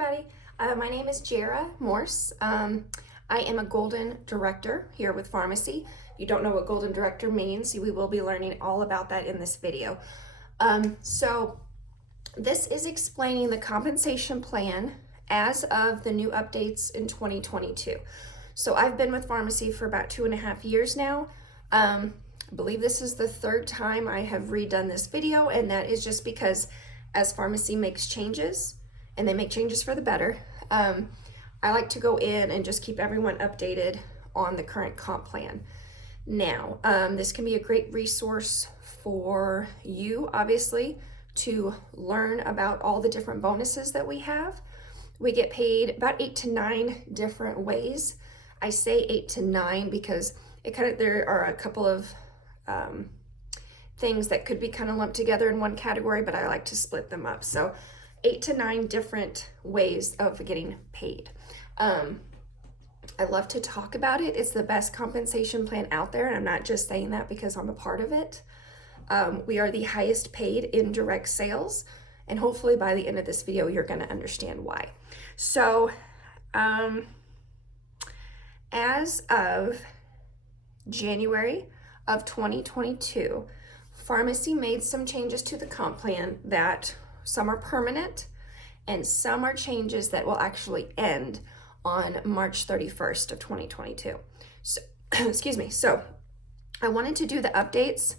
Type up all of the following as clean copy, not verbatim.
everybody. My name is Jera M. I am a Golden Director here with Farmasi. If you don't know what Golden Director means, we will be learning all about that in this video. So this is explaining the compensation plan as of the new updates in 2022. So I've been with Farmasi for about 2.5 years now. I believe this is the third time I have redone this video, and that is just because as Farmasi makes changes, and they make changes for the better, I like to go in and just keep everyone updated on the current comp plan. Now, this can be a great resource for you, obviously, to learn about all the different bonuses that we have. We get paid about 8 to 9 different ways. I say 8 to 9 because there are a couple of things that could be kind of lumped together in one category, but I like to split them up. So 8 to 9 different ways of getting paid. I love to talk about it. It's the best compensation plan out there, and I'm not just saying that because I'm a part of it. We are the highest paid in direct sales, and hopefully by the end of this video, you're going to understand why. So, as of January of 2022, Farmasi made some changes to the comp plan that some are permanent and some are changes that will actually end on March 31st of 2022. So, excuse me. So I wanted to do the updates,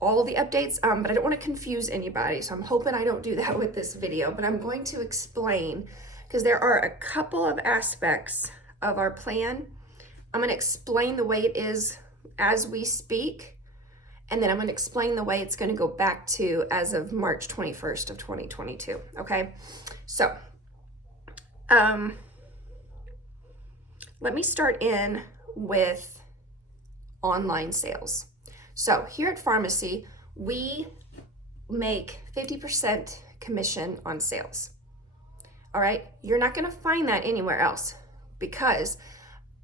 all of the updates, but I don't want to confuse anybody. So I'm hoping I don't do that with this video, but I'm going to explain because there are a couple of aspects of our plan. I'm going to explain the way it is as we speak, and then I'm going to explain the way it's going to go back to as of March 21st of 2022. Okay. So, let me start in with online sales. So here at Farmasi, we make 50% commission on sales. All right. You're not going to find that anywhere else because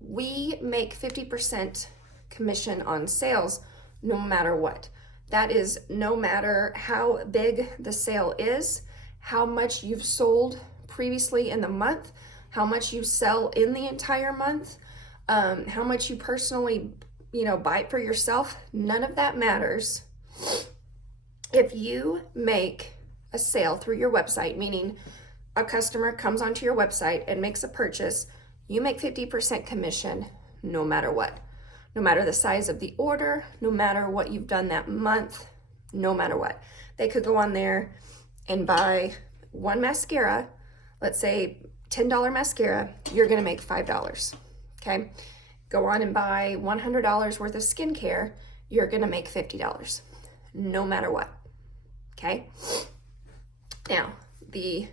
we make 50% commission on sales no matter what. That is no matter how big the sale is, how much you've sold previously in the month, how much you sell in the entire month, how much you personally, buy for yourself. None of that matters. If you make a sale through your website, meaning a customer comes onto your website and makes a purchase, you make 50% commission no matter what. No matter the size of the order, no matter what you've done that month, no matter what. They could go on there and buy one mascara, let's say $10 mascara, you're gonna make $5, okay? Go on and buy $100 worth of skincare, you're gonna make $50, no matter what, okay? Now, the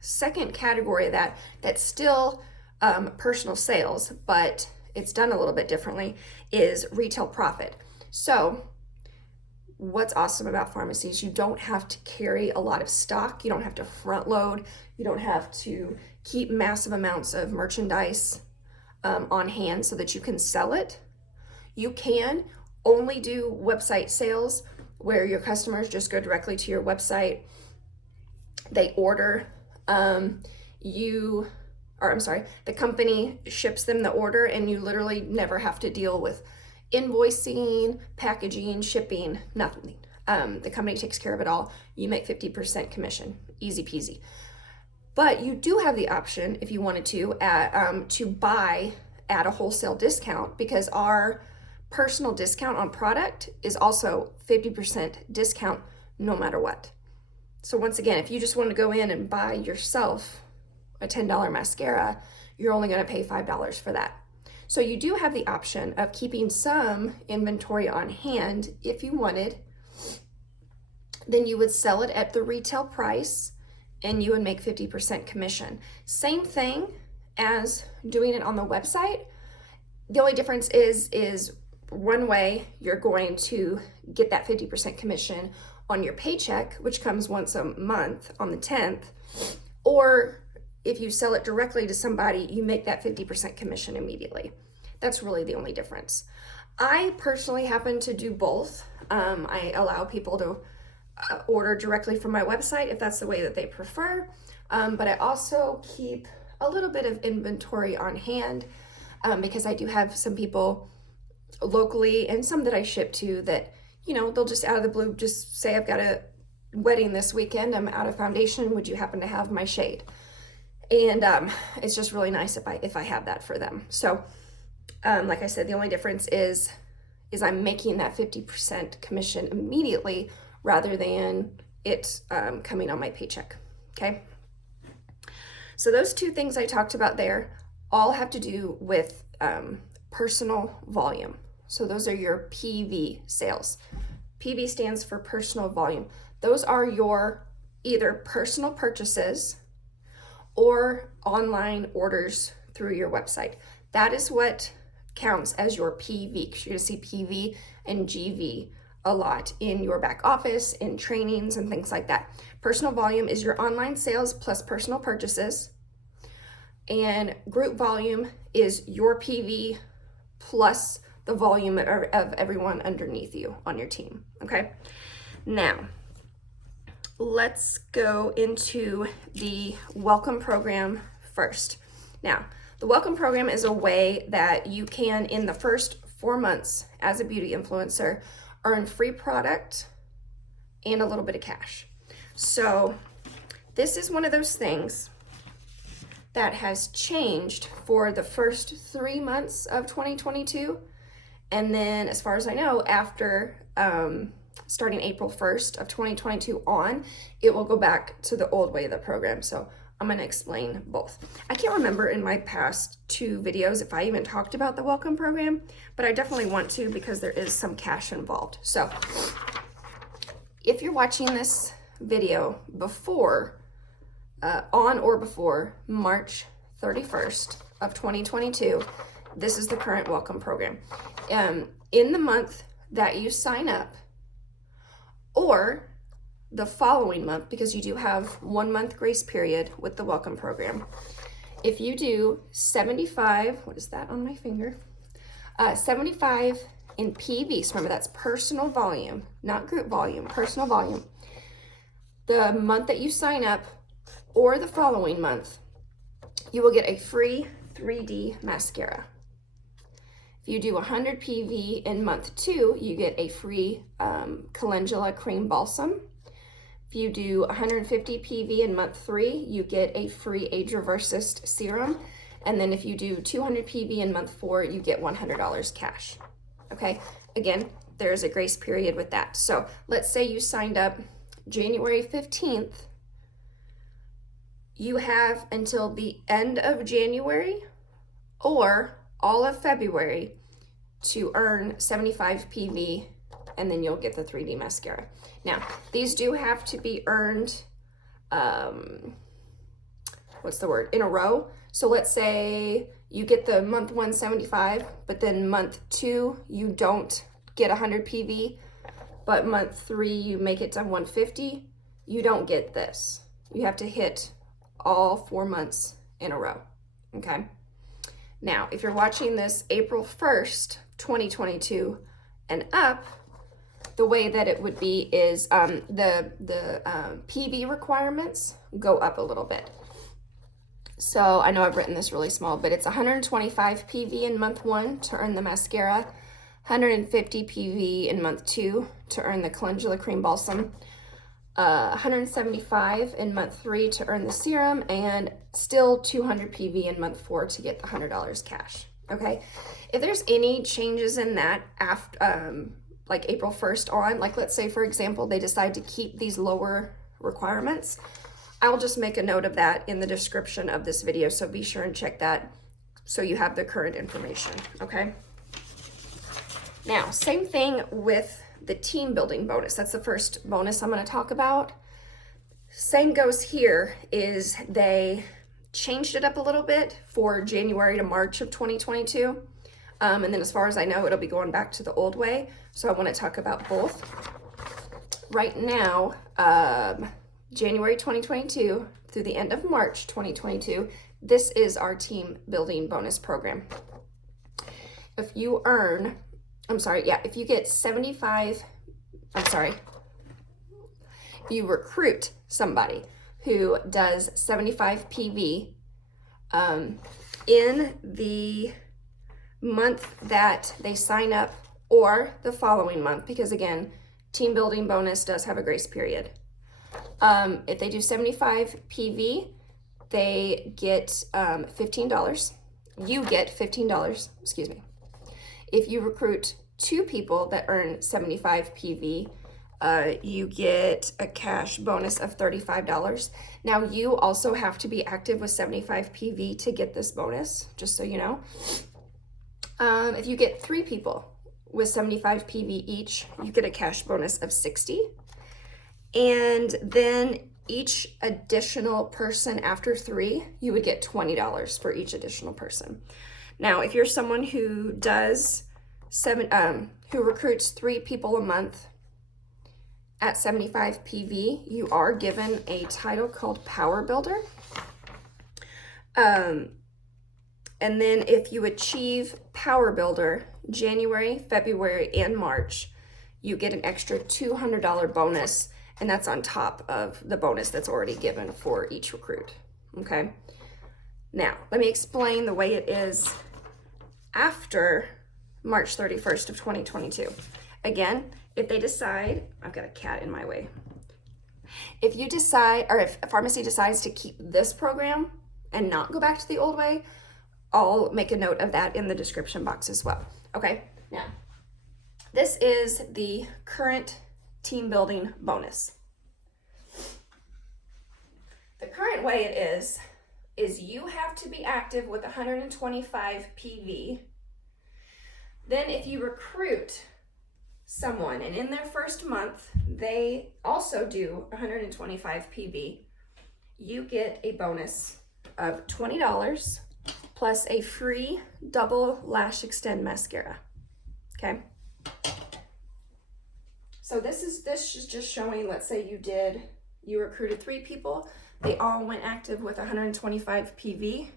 second category of that's still personal sales, but it's done a little bit differently, is retail profit. So what's awesome about Farmasi is you don't have to carry a lot of stock. You don't have to front load. You don't have to keep massive amounts of merchandise on hand so that you can sell it. You can only do website sales where your customers just go directly to your website. They order, the company ships them the order, and you literally never have to deal with invoicing, packaging, shipping, nothing. The company takes care of it all. You make 50% commission, easy peasy. But you do have the option, if you wanted to buy at a wholesale discount, because our personal discount on product is also 50% discount no matter what. So once again, if you just want to go in and buy yourself a $10 mascara, you're only going to pay $5 for that. So you do have the option of keeping some inventory on hand if you wanted. Then you would sell it at the retail price and you would make 50% commission. Same thing as doing it on the website. The only difference is one way you're going to get that 50% commission on your paycheck, which comes once a month on the 10th, or if you sell it directly to somebody, you make that 50% commission immediately. That's really the only difference. I personally happen to do both. I allow people to order directly from my website if that's the way that they prefer. But I also keep a little bit of inventory on hand because I do have some people locally and some that I ship to that, you know, they'll just out of the blue just say, I've got a wedding this weekend, I'm out of foundation, would you happen to have my shade? And it's just really nice if I have that for them. So like I said, the only difference is I'm making that 50% commission immediately rather than it coming on my paycheck. Okay. So those two things I talked about there all have to do with personal volume. So those are your PV sales. PV stands for personal volume. Those are your either personal purchases or online orders through your website. That is what counts as your PV, because you're gonna see PV and GV a lot in your back office, in trainings and things like that. Personal volume is your online sales plus personal purchases, and group volume is your PV plus the volume of everyone underneath you on your team, okay? Now, let's go into the welcome program first. Now, the welcome program is a way that you can, in the first 4 months as a beauty influencer, earn free product and a little bit of cash. So this is one of those things that has changed for the first 3 months of 2022. And then as far as I know, after starting April 1st of 2022 on, it will go back to the old way of the program. So I'm gonna explain both. I can't remember in my past 2 videos if I even talked about the welcome program, but I definitely want to because there is some cash involved. So if you're watching this video before, on or before March 31st of 2022, this is the current welcome program. In the month that you sign up, or the following month, because you do have 1 month grace period with the welcome program. If you do 75, what is that on my finger? 75 in PV, so remember that's personal volume, not group volume, personal volume. The month that you sign up or the following month, you will get a free 3D mascara. If you do 100 PV in month 2, you get a free calendula cream balsam. If you do 150 PV in month 3, you get a free age reversist serum. And then if you do 200 PV in month 4, you get $100 cash. Okay, again, there's a grace period with that. So let's say you signed up January 15th. You have until the end of January or all of February to earn 75 PV, and then you'll get the 3D mascara. Now, these do have to be earned, in a row. So let's say you get the month 1 75, but then month 2, you don't get 100 PV, but month 3, you make it to 150, you don't get this. You have to hit all 4 months in a row, okay? Now, if you're watching this April 1st, 2022 and up, the way that it would be is the PV requirements go up a little bit. So I know I've written this really small, but it's 125 PV in month 1 to earn the mascara, 150 PV in month 2 to earn the calendula cream balsam, 175 in month 3 to earn the serum, and still 200 PV in month 4 to get the $100 cash. Okay, if there's any changes in that after like April 1st on, like let's say for example they decide to keep these lower requirements, I'll just make a note of that in the description of this video, so be sure and check that so you have the current information. Okay, now same thing with the team building bonus. That's the first bonus I'm going to talk about. Same goes here, is they changed it up a little bit for January to March of 2022. And then as far as I know, it'll be going back to the old way. So I want to talk about both. Right now, January 2022 through the end of March 2022, this is our team building bonus program. If you earn, if you get 75, you recruit somebody who does 75 PV in the month that they sign up or the following month, because again, team building bonus does have a grace period. If they do 75 PV, they get $15. You get $15, excuse me. If you recruit 2 people that earn 75 PV, you get a cash bonus of $35. Now, you also have to be active with 75 PV to get this bonus, just so you know. If you get 3 people with 75 PV each, you get a cash bonus of $60. And then each additional person after 3, you would get $20 for each additional person. Now, if you're someone who does who recruits 3 people a month at 75 PV, you are given a title called Power Builder. And then if you achieve Power Builder January, February, and March, you get an extra $200 bonus, and that's on top of the bonus that's already given for each recruit, okay? Now, let me explain the way it is after March 31st of 2022. Again, if they decide, I've got a cat in my way. If you decide, or if Farmasi decides to keep this program and not go back to the old way, I'll make a note of that in the description box as well. Okay, now, this is the current team building bonus. The current way it is you have to be active with 125 PV. Then if you recruit someone and in their first month, they also do 125 PV, you get a bonus of $20 plus a free double lash extend mascara, okay? So this is just showing, let's say you recruited 3 people, they all went active with 125 PV.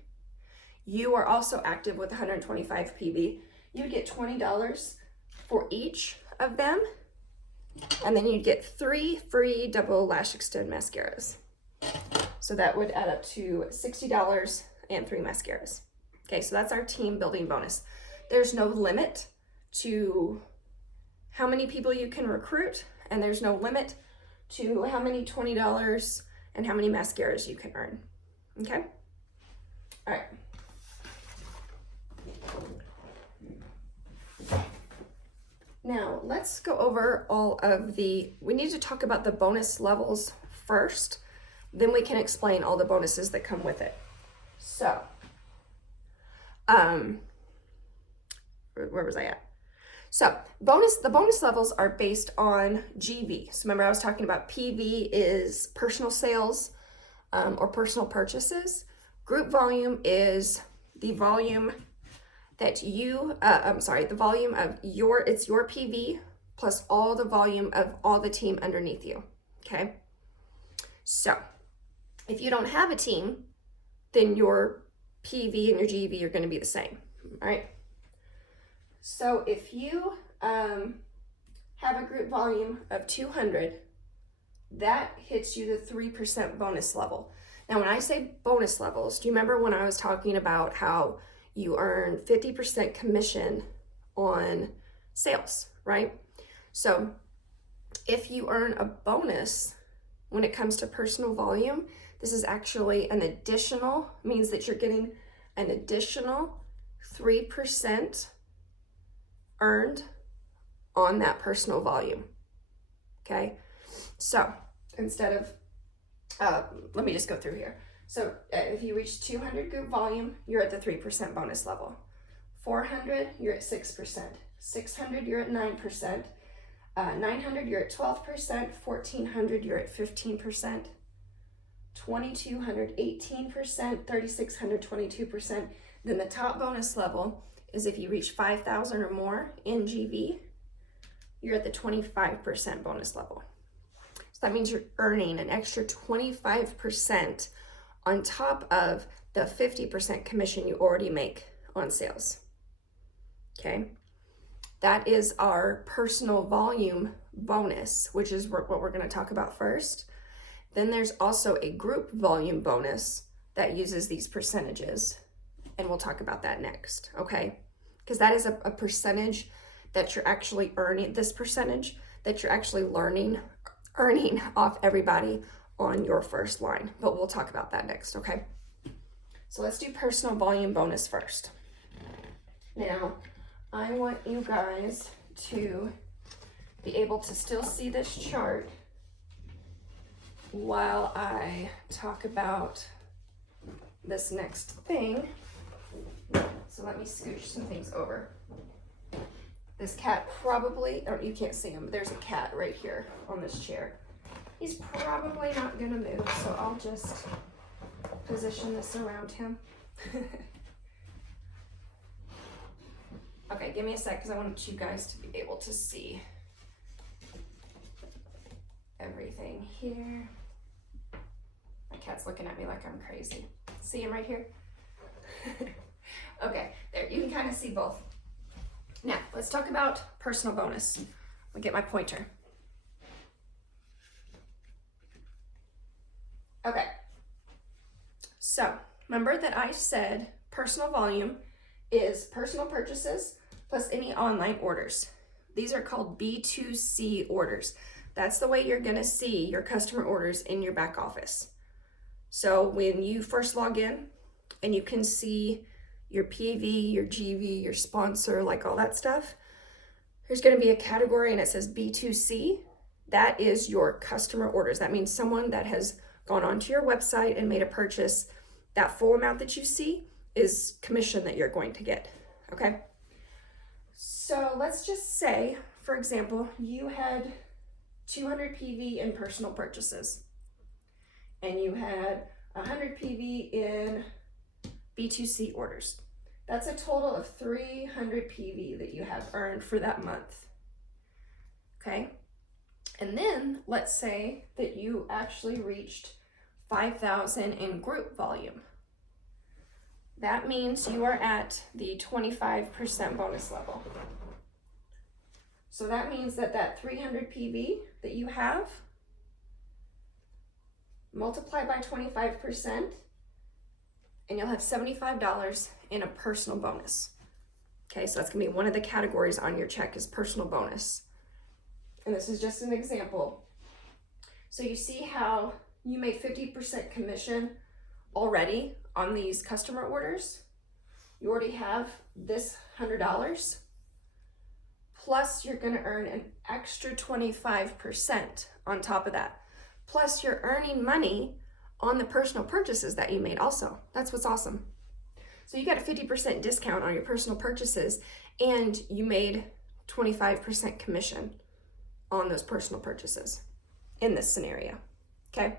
You are also active with 125 PV. You would get $20 for each of them, and then you'd get 3 free double lash extend mascaras. So that would add up to $60 and 3 mascaras. Okay, so that's our team building bonus. There's no limit to how many people you can recruit, and there's no limit to how many $20 and how many mascaras you can earn, okay? All right. Now, let's go over all of we need to talk about the bonus levels first, then we can explain all the bonuses that come with it. So, where was I at? So, the bonus levels are based on GV. So remember I was talking about PV is personal sales or personal purchases. Group volume is the volume that the volume of your PV plus all the volume of all the team underneath you, okay? So, if you don't have a team, then your PV and your GV are gonna be the same, all right? So if you have a group volume of 200, that hits you the 3% bonus level. Now, when I say bonus levels, do you remember when I was talking about how you earn 50% commission on sales, right? So if you earn a bonus when it comes to personal volume, this is actually means that you're getting an additional 3% earned on that personal volume, okay? So instead of, let me just go through here. So if you reach 200 group volume, you're at the 3% bonus level. 400, you're at 6%. 600, you're at 9%. 900, you're at 12%. 1400, you're at 15%. 2200, 18%. 3600, 22%. Then the top bonus level is if you reach 5,000 or more in GV, you're at the 25% bonus level. So that means you're earning an extra 25% on top of the 50% commission you already make on sales, okay? That is our personal volume bonus, which is what we're going to talk about first. Then there's also a group volume bonus that uses these percentages, and we'll talk about that next, okay? Because that is a percentage that you're actually earning, this percentage that you're actually earning off everybody on your first line, but we'll talk about that next, okay? So let's do personal volume bonus first. Now, I want you guys to be able to still see this chart while I talk about this next thing. So let me scooch some things over. This cat probably, or you can't see him, but there's a cat right here on this chair. He's probably not gonna move, so I'll just position this around him. Okay, give me a sec, because I want you guys to be able to see everything here. My cat's looking at me like I'm crazy. See him right here? Okay, there, you can kind of see both. Now, let's talk about personal bonus. I'll get my pointer. Okay, so remember that I said personal volume is personal purchases plus any online orders. These are called B2C orders. That's the way you're gonna see your customer orders in your back office. So when you first log in and you can see your PV, your GV, your sponsor, like all that stuff, there's gonna be a category and it says B2C. That is your customer orders. That means someone that has gone onto your website and made a purchase. That full amount that you see is commission that you're going to get, okay? So let's just say, for example, you had 200 PV in personal purchases and you had 100 PV in B2C orders. That's a total of 300 PV that you have earned for that month, okay? And then let's say that you actually reached 5,000 in group volume. That means you are at the 25% bonus level. So that means that 300 PV that you have, multiply by 25%, and you'll have $75 in a personal bonus. Okay, so that's gonna be one of the categories on your check is personal bonus. And this is just an example. So you see how you made 50% commission already on these customer orders. You already have this $100, plus you're gonna earn an extra 25% on top of that. Plus you're earning money on the personal purchases that you made also. That's what's awesome. So you got a 50% discount on your personal purchases and you made 25% commission on those personal purchases in this scenario, okay?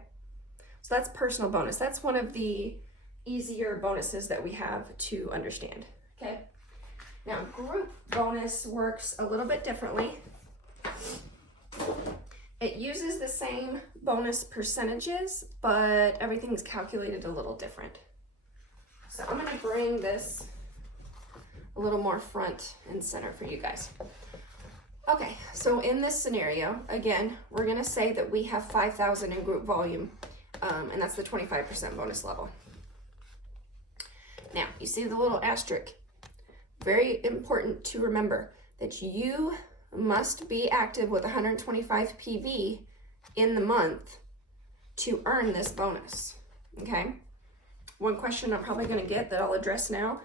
So that's personal bonus. That's one of the easier bonuses that we have to understand, okay? Now, group bonus works a little bit differently. It uses the same bonus percentages, but everything's calculated a little different. So I'm gonna bring this a little more front and center for you guys. Okay, so in this scenario, again, we're gonna say that we have 5,000 in group volume, and that's the 25% bonus level. Now, you see the little asterisk. Very important to remember that you must be active with 125 PV in the month to earn this bonus, okay? One question I'm probably gonna get that I'll address now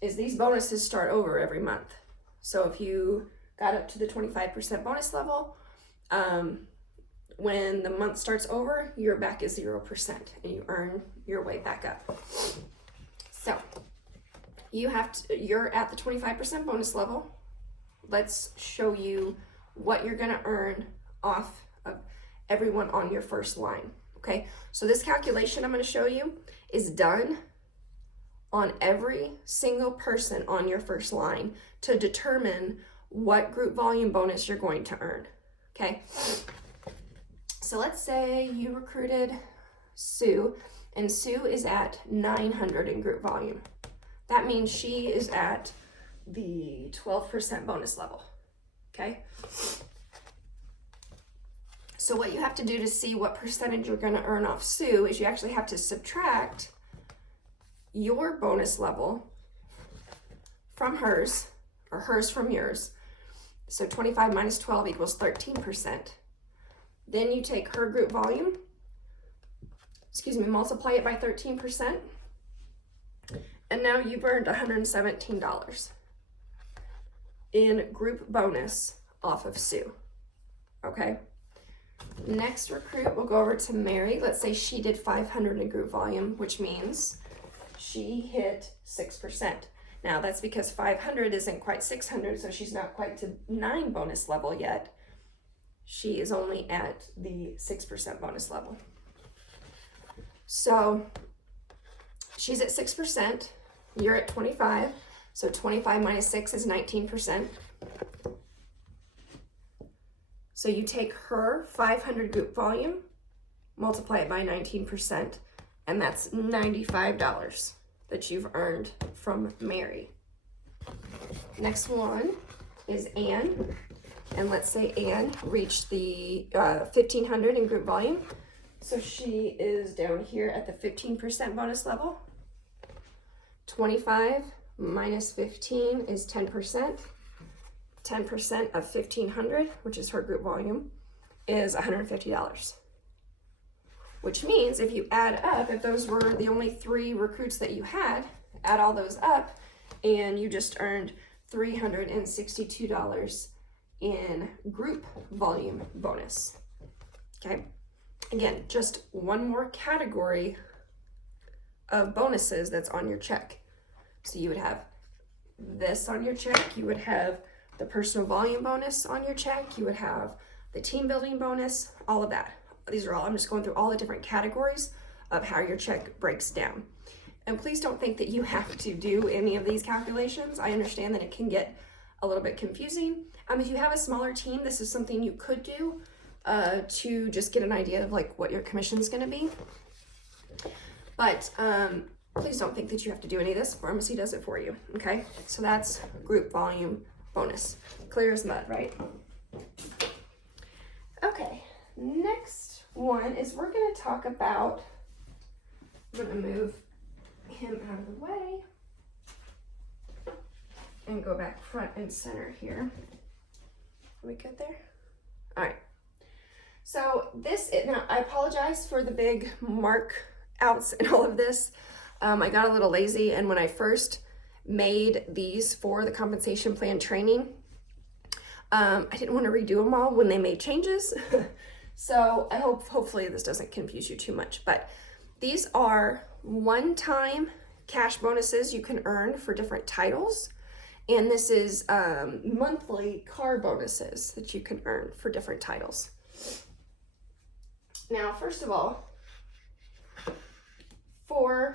is these bonuses start over every month. So if you got up to the 25% bonus level, when the month starts over, you're back at 0% and you earn your way back up. So you're at the 25% bonus level. Let's show you what you're gonna earn off of everyone on your first line, okay? So this calculation I'm gonna show you is done on every single person on your first line to determine what group volume bonus you're going to earn, okay? So let's say you recruited Sue, and Sue is at 900 in group volume. That means she is at the 12% bonus level, okay? So what you have to do to see what percentage you're going to earn off Sue is you actually have to subtract your bonus level from hers, or hers from yours. So 25 minus 12 equals 13%. Then you take her group volume, multiply it by 13%, and now you've earned $117 in group bonus off of Sue, okay? Next recruit, we'll go over to Mary. Let's say she did 500 in group volume, which means she hit 6%. Now that's because 500 isn't quite 600, so she's not quite to 9 bonus level yet. She is only at the 6% bonus level. So she's at 6%, you're at 25, so 25 minus 6 is 19%. So you take her 500 group volume, multiply it by 19%, and that's $95 that you've earned from Mary. Next one is Ann, and let's say Ann reached the 1,500 in group volume. So she is down here at the 15% bonus level. 25 minus 15 is 10%. 10% of 1,500, which is her group volume, is $150. Which means if you add up, if those were the only 3 recruits that you had, add all those up, and you just earned $362 in group volume bonus. Okay? Again, just one more category of bonuses that's on your check. So you would have this on your check, you would have the personal volume bonus on your check, you would have the team building bonus, all of that. These are all, I'm just going through all the different categories of how your check breaks down. And please don't think that you have to do any of these calculations. I understand that it can get a little bit confusing. If you have a smaller team, this is something you could do to just get an idea of like what your commission is going to be. But please don't think that you have to do any of this. Farmasi does it for you, okay? So that's group volume bonus. Clear as mud, right? Okay, next one is we're going to talk about, I'm going to move him out of the way and go back front and center here. Are we good there? All right. So now I apologize for the big mark outs and all of this. I got a little lazy, and when I first made these for the compensation plan training, I didn't want to redo them all when they made changes. So I hopefully this doesn't confuse you too much, but these are one-time cash bonuses you can earn for different titles. And this is monthly car bonuses that you can earn for different titles. Now, first of all, for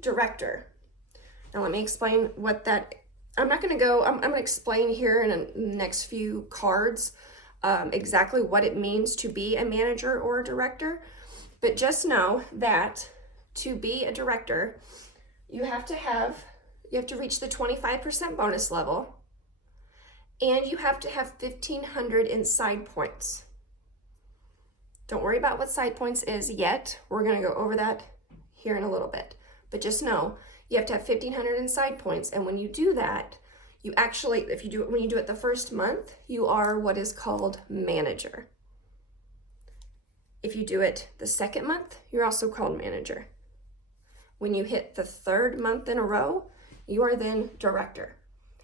director. Now let me explain what that, I'm going to explain here in the next few cards exactly what it means to be a manager or a director. But just know that to be a director, you have to reach the 25% bonus level, and you have to have 1,500 in side points. Don't worry about what side points is yet. We're going to go over that here in a little bit. But just know you have to have 1,500 in side points, and when you do that, you actually, when you do it the first month, you are what is called manager. If you do it the second month, you're also called manager. When you hit the 3rd month in a row, you are then director.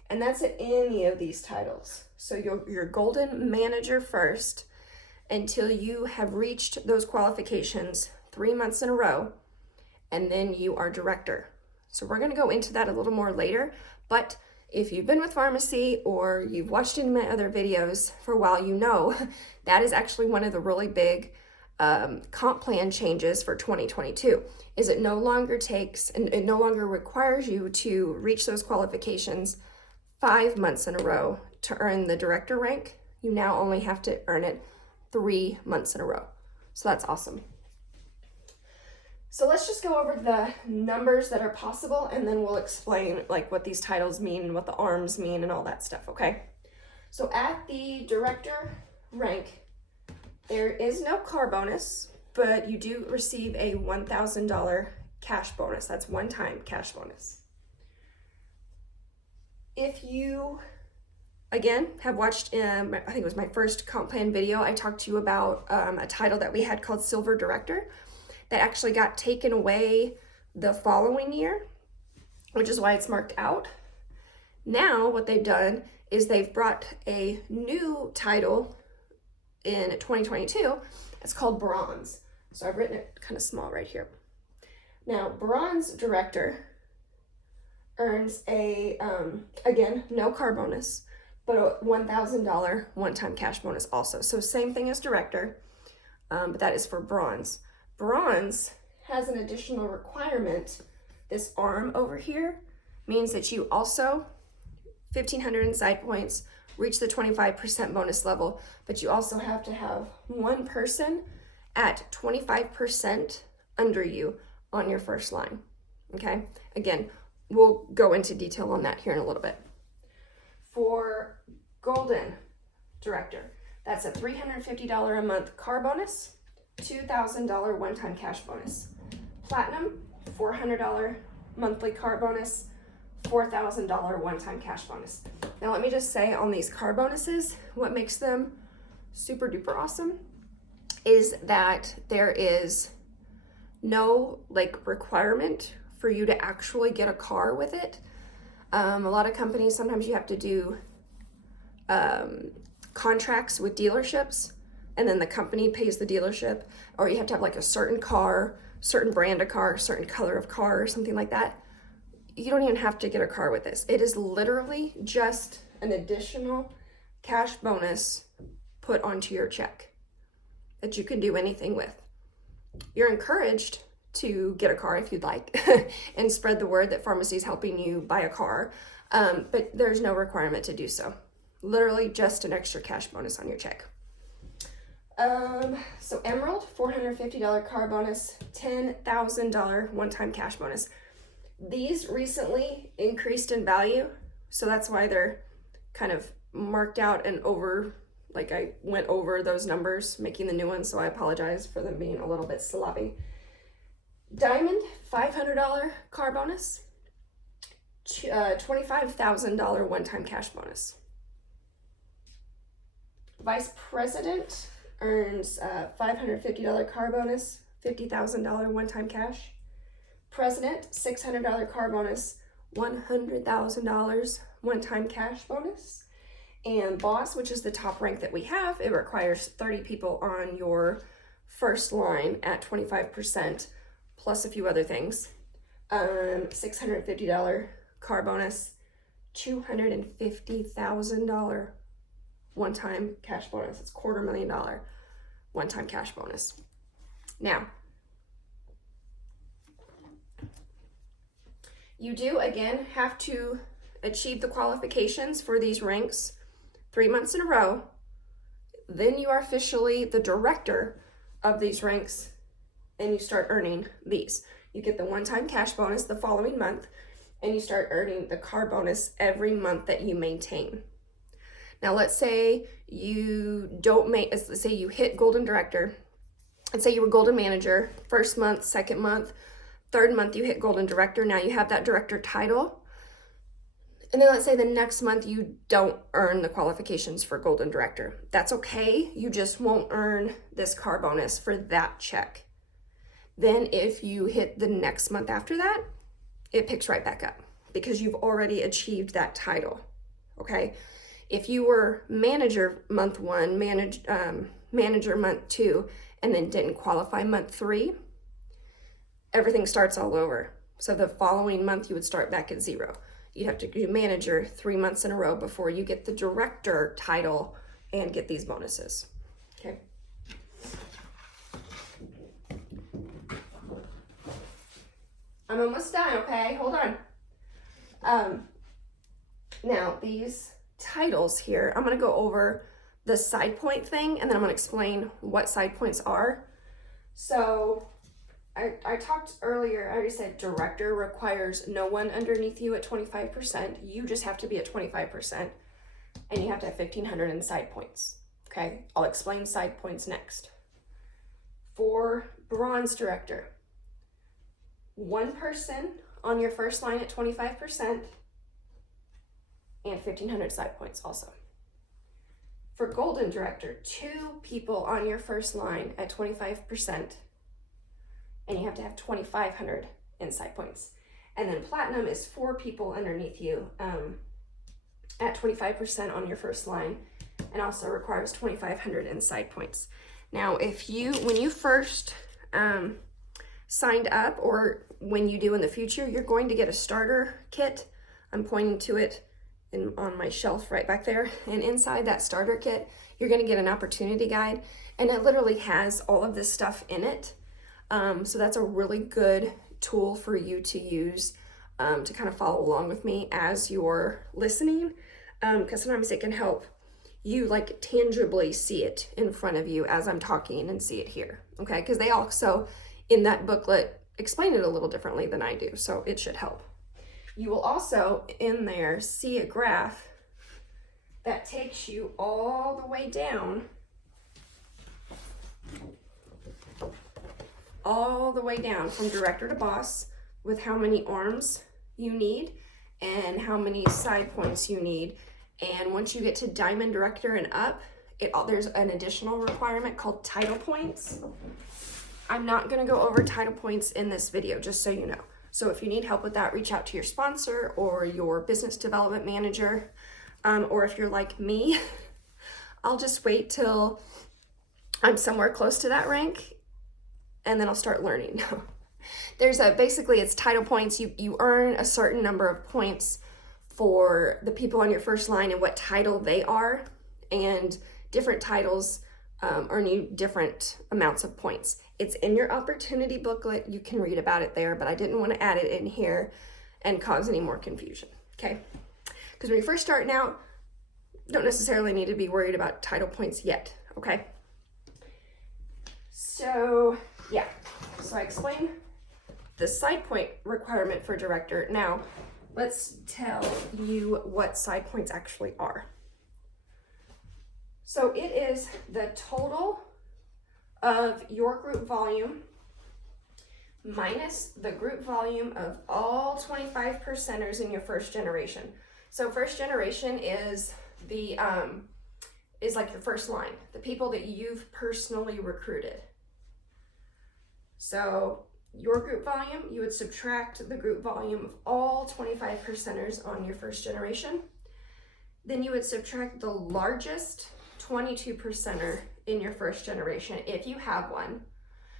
And that's at any of these titles. So you're golden manager first until you have reached those qualifications 3 months in a row, and then you are director. So we're going to go into that a little more later, but if you've been with Farmasi or you've watched any of my other videos for a while, you know that is actually one of the really big comp plan changes for 2022, is it no longer takes and it no longer requires you to reach those qualifications 5 months in a row to earn the director rank. You now only have to earn it 3 months in a row. So that's awesome. So let's just go over the numbers that are possible, and then we'll explain like what these titles mean and what the arms mean and all that stuff, okay? So at the director rank, There is no car bonus, but you do receive a $1,000 cash bonus. That's one-time cash bonus. If you, again, have watched, I think it was my first comp plan video, I talked to you about a title that we had called Silver Director that actually got taken away the following year, which is why it's marked out. Now what they've done is they've brought a new title in 2022. It's called Bronze. So I've written it kind of small right here. Now, Bronze Director earns a, again, no car bonus, but a $1,000 one-time cash bonus also. So same thing as Director, but that is for Bronze. Bronze has an additional requirement. This arm over here means that you also, 1,500 in side points, reach the 25% bonus level, but you also have to have one person at 25% under you on your first line, okay? Again, we'll go into detail on that here in a little bit. For Golden Director, that's a $350 a month car bonus, $2,000 one-time cash bonus. Platinum, $400 monthly car bonus, $4,000 one-time cash bonus. Now let me just say on these car bonuses, what makes them super duper awesome is that there is no requirement for you to actually get a car with it. A lot of companies, sometimes you have to do contracts with dealerships, and then the company pays the dealership, or you have to have a certain car, certain brand of car, certain color of car, or something like that. You don't even have to get a car with this. It is literally just an additional cash bonus put onto your check that you can do anything with. You're encouraged to get a car if you'd like and spread the word that Farmasi is helping you buy a car, but there's no requirement to do so. Literally just an extra cash bonus on your check. So Emerald, $450 car bonus, $10,000 one-time cash bonus. These recently increased in value, so that's why they're kind of marked out and over, I went over those numbers making the new ones, so I apologize for them being a little bit sloppy. Diamond, $500 car bonus, $25,000 one-time cash bonus. Vice President earns a $550 car bonus, $50,000 one-time cash. President, $600 car bonus, $100,000 one-time cash bonus. And Boss, which is the top rank that we have, it requires 30 people on your first line at 25%, plus a few other things. $650 car bonus, $250,000 one-time cash bonus. It's $250,000 one-time cash bonus. Now, you do, again, have to achieve the qualifications for these ranks 3 months in a row. Then you are officially the director of these ranks and you start earning these. You get the one-time cash bonus the following month and you start earning the car bonus every month that you maintain. Now, let's say you don't let's say you hit Golden Director. Let's say you were Golden Manager, first month, second month, third month you hit Golden Director. Now you have that director title. And then let's say the next month you don't earn the qualifications for Golden Director. That's okay. You just won't earn this car bonus for that check. Then if you hit the next month after that, it picks right back up because you've already achieved that title, okay? If you were manager month one, manager month two, and then didn't qualify month three, everything starts all over. So the following month you would start back at zero. You'd have to be manager 3 months in a row before you get the director title and get these bonuses, okay? I'm almost done, okay? Hold on. Now, these titles here, I'm going to go over the side point thing, and then I'm going to explain what side points are. So I talked earlier, I already said director requires no one underneath you at 25%. You just have to be at 25%, and you have to have 1,500 in side points. Okay, I'll explain side points next. For bronze director, one person on your first line at 25% and 1,500 side points also. For golden director, 2 people on your first line at 25%, and you have to have 2,500 in side points. And then platinum is 4 people underneath you at 25% on your first line, and also requires 2,500 in side points. Now, when you first signed up, or when you do in the future, you're going to get a starter kit. I'm pointing to it on my shelf right back there. And inside that starter kit, you're going to get an opportunity guide, and it literally has all of this stuff in it. So that's a really good tool for you to use to kind of follow along with me as you're listening, because sometimes it can help you like tangibly see it in front of you as I'm talking and see it here, okay? Because they also, in that booklet, explain it a little differently than I do, so it should help. You will also, in there, see a graph that takes you all the way down, from director to boss, with how many arms you need and how many side points you need. And once you get to diamond director and up, there's an additional requirement called title points. I'm not going to go over title points in this video, just so you know. So if you need help with that, reach out to your sponsor or your business development manager. Or if you're like me, I'll just wait till I'm somewhere close to that rank, and then I'll start learning. Basically it's title points. You earn a certain number of points for the people on your first line and what title they are, and different titles earn you different amounts of points. It's in your opportunity booklet. You can read about it there, but I didn't want to add it in here and cause any more confusion, okay? Because when you're first starting out, you don't necessarily need to be worried about title points yet, okay? So, yeah. So I explained the side point requirement for director. Now, let's tell you what side points actually are. So it is the total of your group volume minus the group volume of all 25%ers in your first generation. So first generation is like your first line, the people that you've personally recruited. So your group volume, you would subtract the group volume of all 25%ers on your first generation. Then you would subtract the largest 22%er in your first generation, if you have one.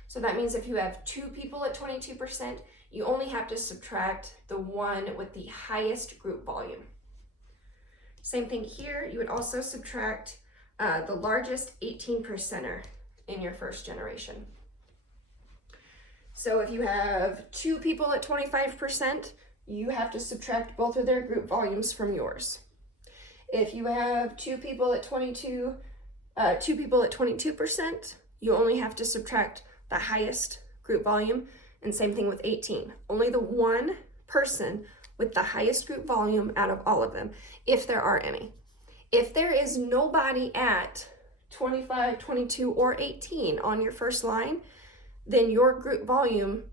So that means if you have 2 people at 22%, you only have to subtract the one with the highest group volume. Same thing here, you would also subtract the largest 18%er in your first generation. So if you have 2 people at 25%, you have to subtract both of their group volumes from yours. If you have 2 people at 22%, you only have to subtract the highest group volume, and same thing with 18. Only the one person with the highest group volume out of all of them, if there are any. If there is nobody at 25, 22, or 18 on your first line, then your group volume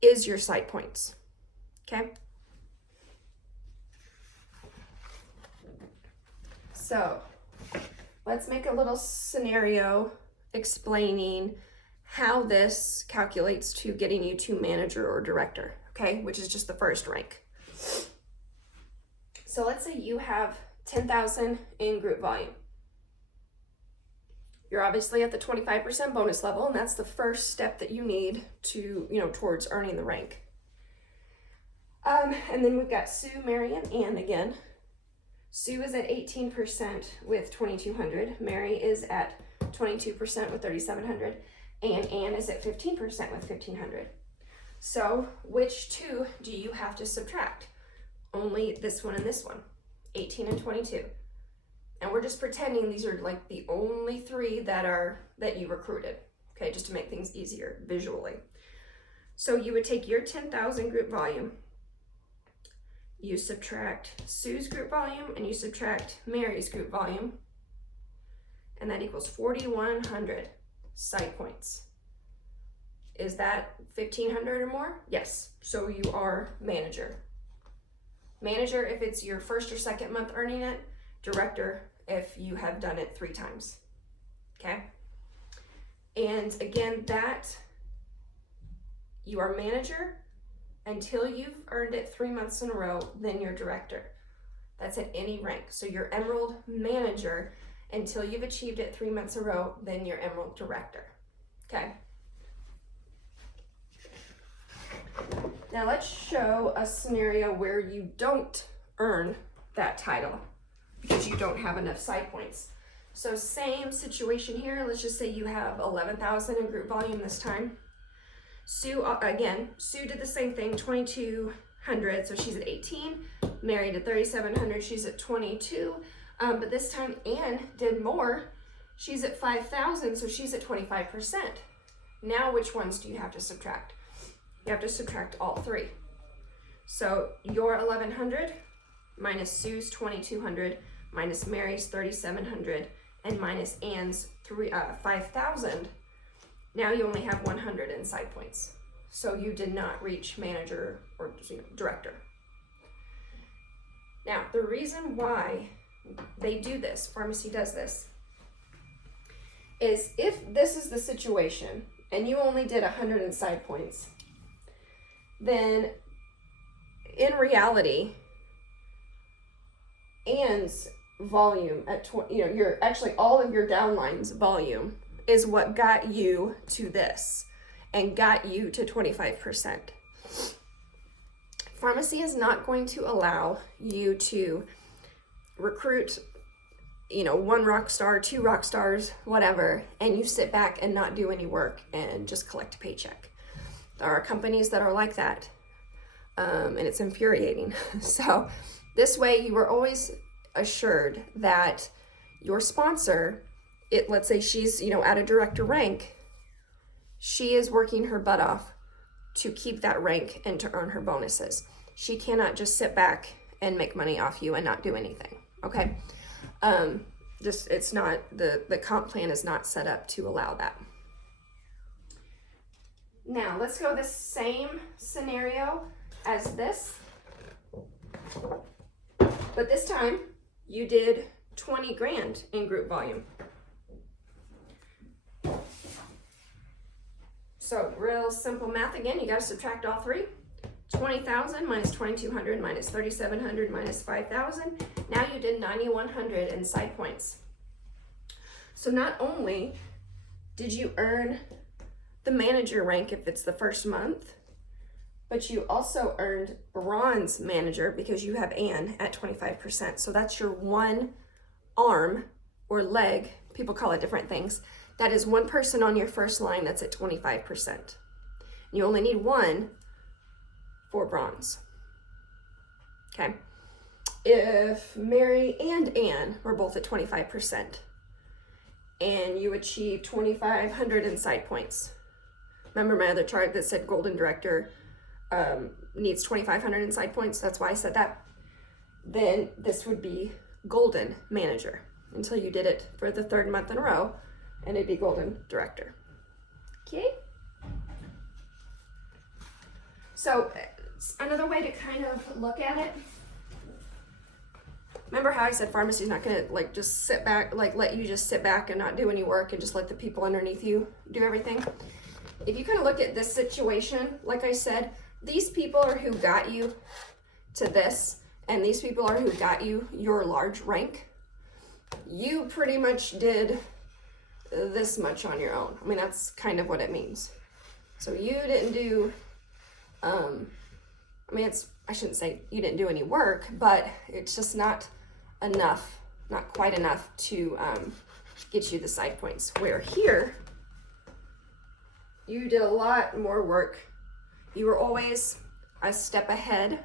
is your side points, okay? So let's make a little scenario explaining how this calculates to getting you to manager or director, okay? Which is just the first rank. So let's say you have 10,000 in group volume. You're obviously at the 25% bonus level, and that's the first step that you need to, towards earning the rank. And then we've got Sue, Mary, and Ann again. Sue is at 18% with 2,200. Mary is at 22% with 3,700. And Ann is at 15% with 1,500. So which 2 do you have to subtract? Only this one and this one, 18 and 22. And we're just pretending these are like the only 3 that you recruited, okay, just to make things easier visually. So you would take your 10,000 group volume, you subtract Sue's group volume, and you subtract Mary's group volume, and that equals 4,100 side points. Is that 1,500 or more? Yes. So you are manager. Manager if it's your first or second month earning it. Director if you have done it 3 times. Okay? And again, that you are manager until you've earned it 3 months in a row, then you're director. That's at any rank. So you're Emerald Manager until you've achieved it 3 months in a row, then you're Emerald Director. Okay? Now let's show a scenario where you don't earn that title because you don't have enough side points. So same situation here. Let's just say you have 11,000 in group volume this time. Sue did the same thing, 2,200, so she's at 18. Mary did 3,700, she's at 22. But this time Anne did more. She's at 5,000, so she's at 25%. Now which ones do you have to subtract? You have to subtract all 3. So your 1,100 minus Sue's 2,200 minus Mary's 3,700 and minus Anne's 5,000. Now you only have 100 in side points. So you did not reach manager or director. Now, the reason why they do this, Farmasi does this, is if this is the situation and you only did 100 in side points, then in reality, Anne's volume at your actually all of your downlines volume is what got you to this and got you to 25%. Farmasi is not going to allow you to recruit, 1 rock star, 2 rock stars, whatever, and you sit back and not do any work and just collect a paycheck. There are companies that are like that, and it's infuriating. So this way you are always assured that your sponsor, let's say she's, at a director rank, she is working her butt off to keep that rank and to earn her bonuses. She cannot just sit back and make money off you and not do anything, okay? It's not, the comp plan is not set up to allow that. Now, let's go the same scenario as this, but this time you did 20 grand in group volume. So real simple math again, you got to subtract all 3. 20,000 minus 2,200 minus 3,700 minus 5,000. Now you did 9,100 in side points. So not only did you earn the manager rank if it's the first month, but you also earned bronze manager because you have Anne at 25%. So that's your one arm or leg, people call it different things. That is one person on your first line that's at 25%. You only need 1 for bronze. Okay. If Mary and Anne were both at 25% and you achieve 2,500 in side points, remember my other chart that said golden director needs 2,500 in side points? That's why I said that. Then this would be golden manager until you did it for the 3rd month in a row, and it'd be golden director. Okay? So another way to kind of look at it, remember how I said Farmasi is not going to just sit back, let you just sit back and not do any work and just let the people underneath you do everything? If you kind of look at this situation, like I said, these people are who got you to this, and these people are who got you your large rank. You pretty much did this much on your own. I mean, that's kind of what it means. So you didn't do, I shouldn't say you didn't do any work, but it's just not enough, not quite enough to get you the side points. Where here, you did a lot more work. You were always a step ahead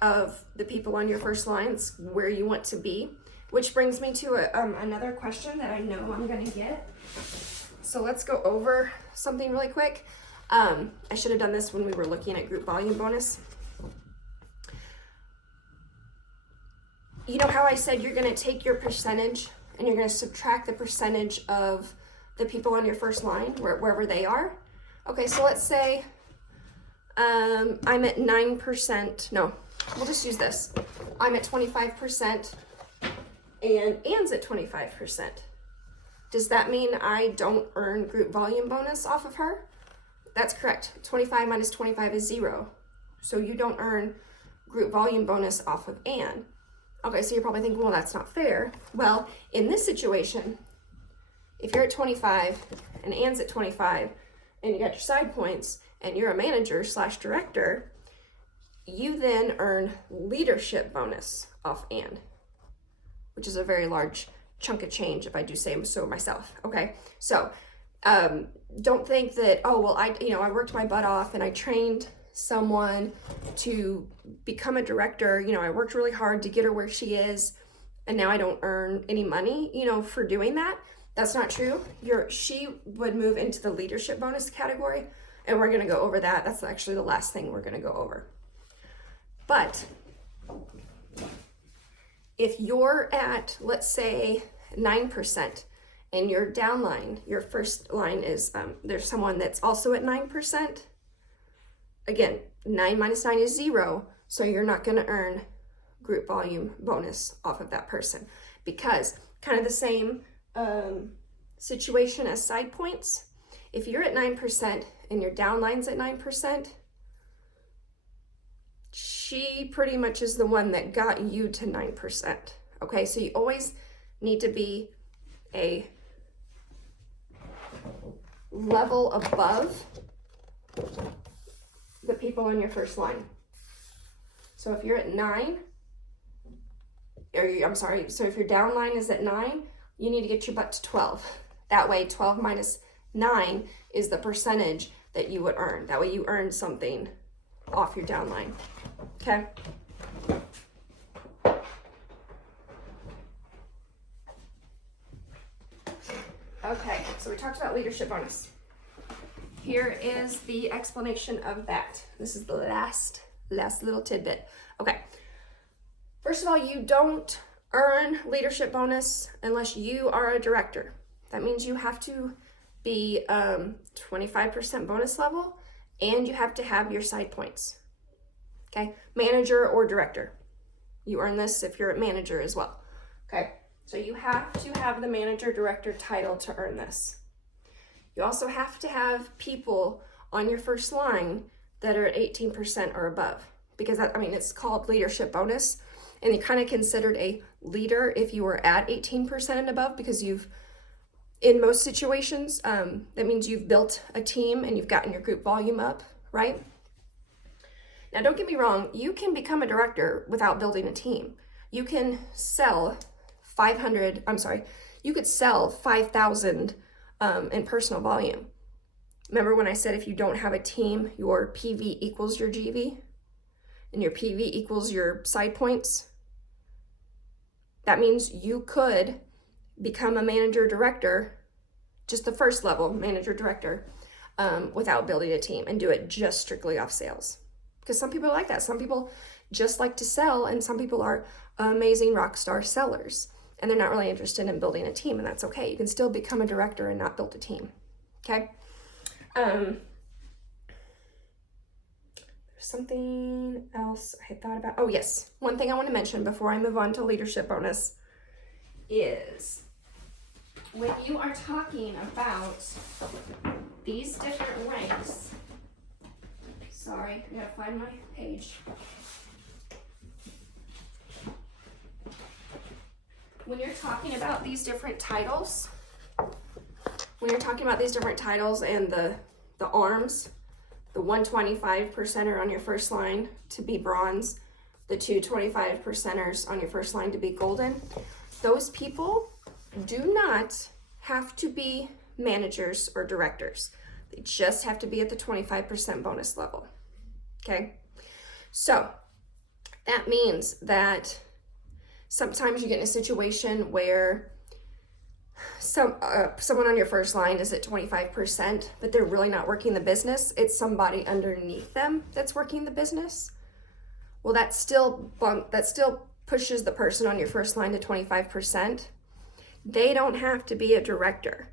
of the people on your first lines where you want to be, which brings me to another question that I know I'm going to get. So let's go over something really quick. I should have done this when we were looking at group volume bonus. You know how I said you're going to take your percentage and you're going to subtract the percentage of the people on your first line, wherever they are. Okay, so let's say I'm at 9%. No, we'll just use this. I'm at 25% and Ann's at 25%. Does that mean I don't earn group volume bonus off of her? That's correct. 25 minus 25 is 0. So you don't earn group volume bonus off of Ann. Okay, so you're probably thinking, well, that's not fair. Well, in this situation, if you're at 25 and Ann's at 25 and you got your side points and you're a manager / director, you then earn leadership bonus off Ann, which is a very large chunk of change if I do say so myself. Okay, so don't think that, oh, well, I worked my butt off and I trained someone to become a director. I worked really hard to get her where she is, and now I don't earn any money, for doing that. That's not true. She would move into the leadership bonus category, and we're going to go over that. That's actually the last thing we're going to go over. But if you're at, let's say, 9%, and your downline, your first line is, there's someone that's also at 9%, again, 9 minus 9 is 0, so you're not going to earn group volume bonus off of that person, because kind of the same situation as side points. If you're at 9% and your downline's at 9%, she pretty much is the one that got you to 9%. Okay, so you always need to be a level above the people on your first line. So if you're at 9, so if your downline is at 9, you need to get your butt to 12. That way 12 minus 9 is the percentage that you would earn. That way you earn something off your downline. Okay? Okay, so we talked about leadership bonus. Here is the explanation of that. This is the last little tidbit. Okay. First of all, you don't earn leadership bonus unless you are a director. That means you have to be 25% bonus level, and you have to have your side points. Okay, manager or director. You earn this if you're a manager as well. Okay, so you have to have the manager director title to earn this. You also have to have people on your first line that are at 18% or above, because it's called leadership bonus, and you're kind of considered a leader if you were at 18% and above, because in most situations, that means you've built a team and you've gotten your group volume up, right? Now, don't get me wrong, you can become a director without building a team. You can sell 5,000 in personal volume. Remember when I said if you don't have a team, your PV equals your GV, and your PV equals your side points? That means you could become a manager director, just the first level manager director, without building a team, and do it just strictly off sales. Because some people are like that. Some people just like to sell, and some people are amazing rock star sellers, and they're not really interested in building a team, and that's okay. You can still become a director and not build a team. Okay? There's something else I had thought about. Oh, yes. One thing I want to mention before I move on to leadership bonus is when you are talking about these different ranks. Sorry, I gotta find my page. When you're talking about these different titles, and the arms, the 125%er on your first line to be bronze, the 225%ers on your first line to be golden, those people do not have to be managers or directors. They just have to be at the 25% bonus level. Okay? So that means that sometimes you get in a situation where someone on your first line is at 25%, but they're really not working the business. It's somebody underneath them that's working the business. Well, that still pushes the person on your first line to 25%. They don't have to be a director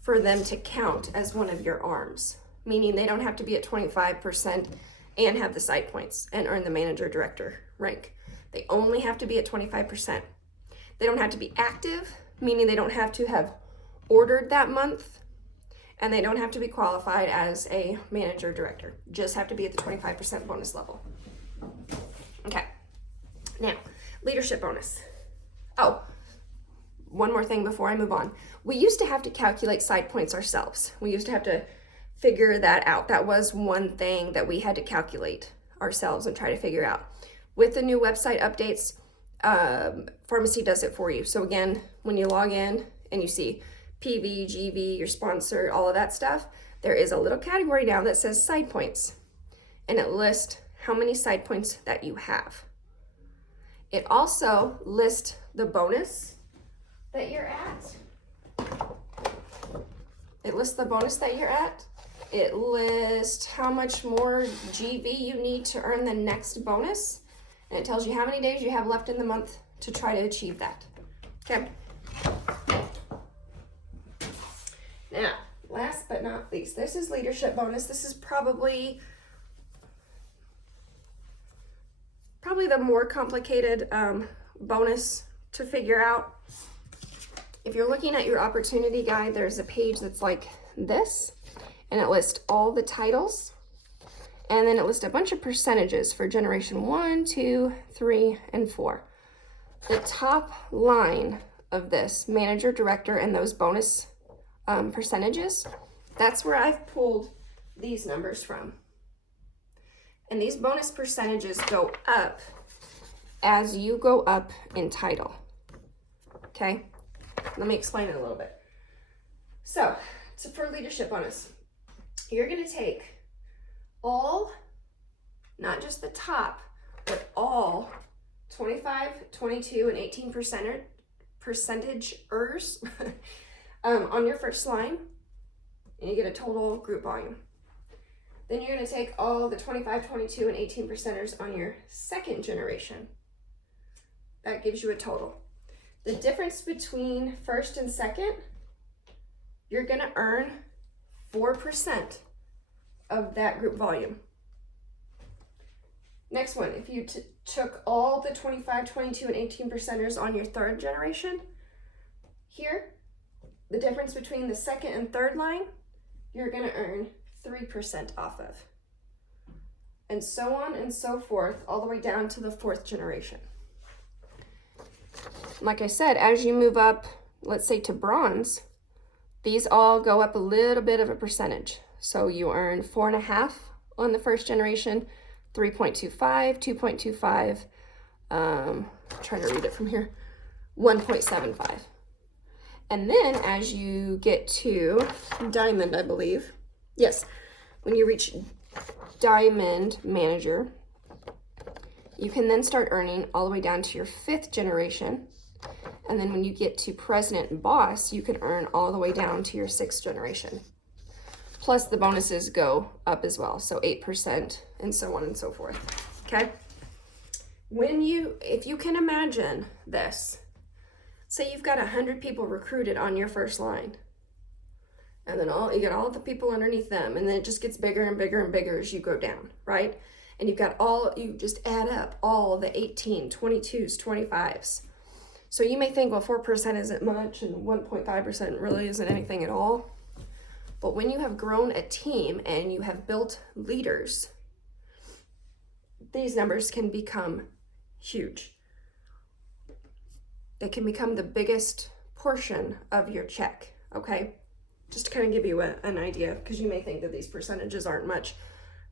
for them to count as one of your arms, meaning they don't have to be at 25% and have the side points and earn the manager director rank. They only have to be at 25%. They don't have to be active, meaning they don't have to have ordered that month, and they don't have to be qualified as a manager director. Just have to be at the 25% bonus level. Okay, now leadership bonus. Oh, one more thing before I move on. We used to have to calculate side points ourselves. We used to have to figure that out. That was one thing that we had to calculate ourselves and try to figure out. With the new website updates, Farmasi does it for you. So again, when you log in and you see PV, GV, your sponsor, all of that stuff, there is a little category now that says side points, and it lists how many side points that you have. It also lists the bonus that you're at. It lists the bonus that you're at. It lists how much more GV you need to earn the next bonus. And it tells you how many days you have left in the month to try to achieve that. Okay. Now, last but not least, this is leadership bonus. This is probably the more complicated bonus to figure out. If you're looking at your opportunity guide, there's a page that's like this, and it lists all the titles, and then it lists a bunch of percentages for generation 1, 2, 3, and 4. The top line of this, manager, director, and those bonus percentages, that's where I've pulled these numbers from. And these bonus percentages go up as you go up in title. Okay, let me explain it a little bit. So for leadership bonus, you're going to take all, not just the top, but all 25, 22, and 18 percentagers on your first line, and you get a total group volume. Then you're going to take all the 25, 22, and 18 percenters on your second generation. That gives you a total. The difference between first and second, you're going to earn 4% of that group volume. Next one, if you took all the 25, 22, and 18 percenters on your third generation, here, the difference between the second and third line, you're going to earn 3% off of. And so on and so forth, all the way down to the fourth generation. Like I said, as you move up, let's say to bronze, these all go up a little bit of a percentage. So you earn 4.5 on the first generation, 3.25, 2.25, trying to read it from here, 1.75. And then as you get to diamond, I believe, yes, when you reach diamond manager, you can then start earning all the way down to your fifth generation. And then when you get to president and boss, you can earn all the way down to your sixth generation. Plus the bonuses go up as well, so 8% and so on and so forth, okay? If you can imagine this, say you've got 100 people recruited on your first line, and then you got all the people underneath them, and then it just gets bigger and bigger and bigger as you go down, right? And you just add up all the 18, 22s, 25s. So you may think, well, 4% isn't much and 1.5% really isn't anything at all. But when you have grown a team and you have built leaders, these numbers can become huge. They can become the biggest portion of your check, okay? Just to kind of give you an idea, because you may think that these percentages aren't much.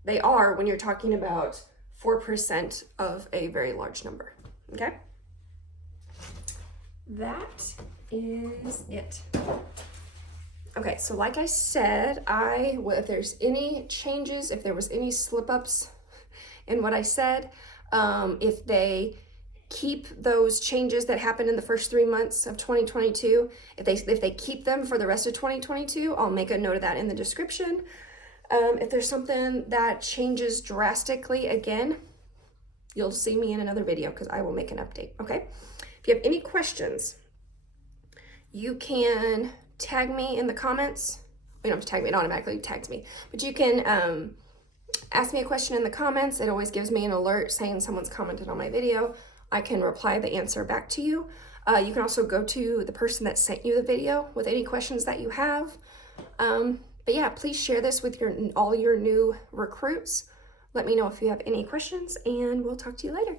They are when you're talking about 4% of a very large number, okay? That is it. Okay, so like I said, if there's any changes, if there was any slip-ups in what I said, if they keep those changes that happened in the first 3 months of 2022, if they keep them for the rest of 2022, I'll make a note of that in the description. If there's something that changes drastically again, you'll see me in another video because I will make an update, okay? If you have any questions, You can tag me in the comments. You don't have to tag me, it automatically tags me. But you can ask me a question in the comments. It always gives me an alert saying someone's commented on my video. I can reply the answer back to you. You can also go to the person that sent you the video with any questions that you have. But yeah, please share this with all your new recruits. Let me know if you have any questions, and we'll talk to you later.